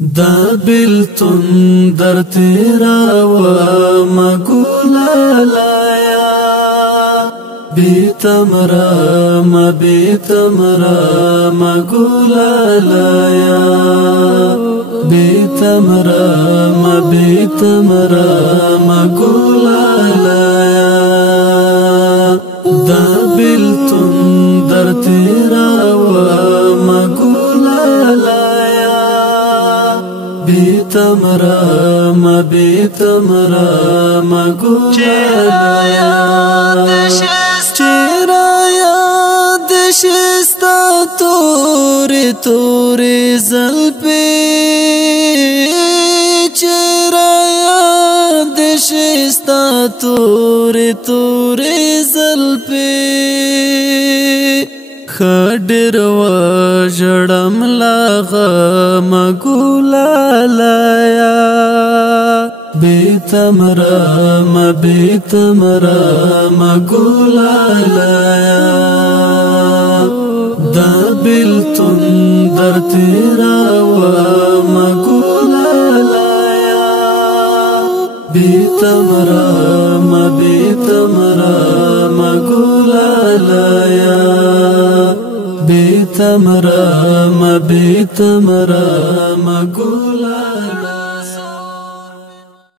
دا بلتون در تیرا و مگولا لایا بیتمرا مگولا لایا بیتمرا مگولا لایا دا بلتون در تیرا و مگولا لایا بیتمرا مگولا لایا چرا یاد شستا توری زلپی چرا یاد شستا توری زلپی خډر و جړم لاغه مګولا لایا بیتمرا مګولا لایا دا بلتون در تیرا و مګولا لایا بیتمرا مګولا لایا بیتمرا مګولا لایا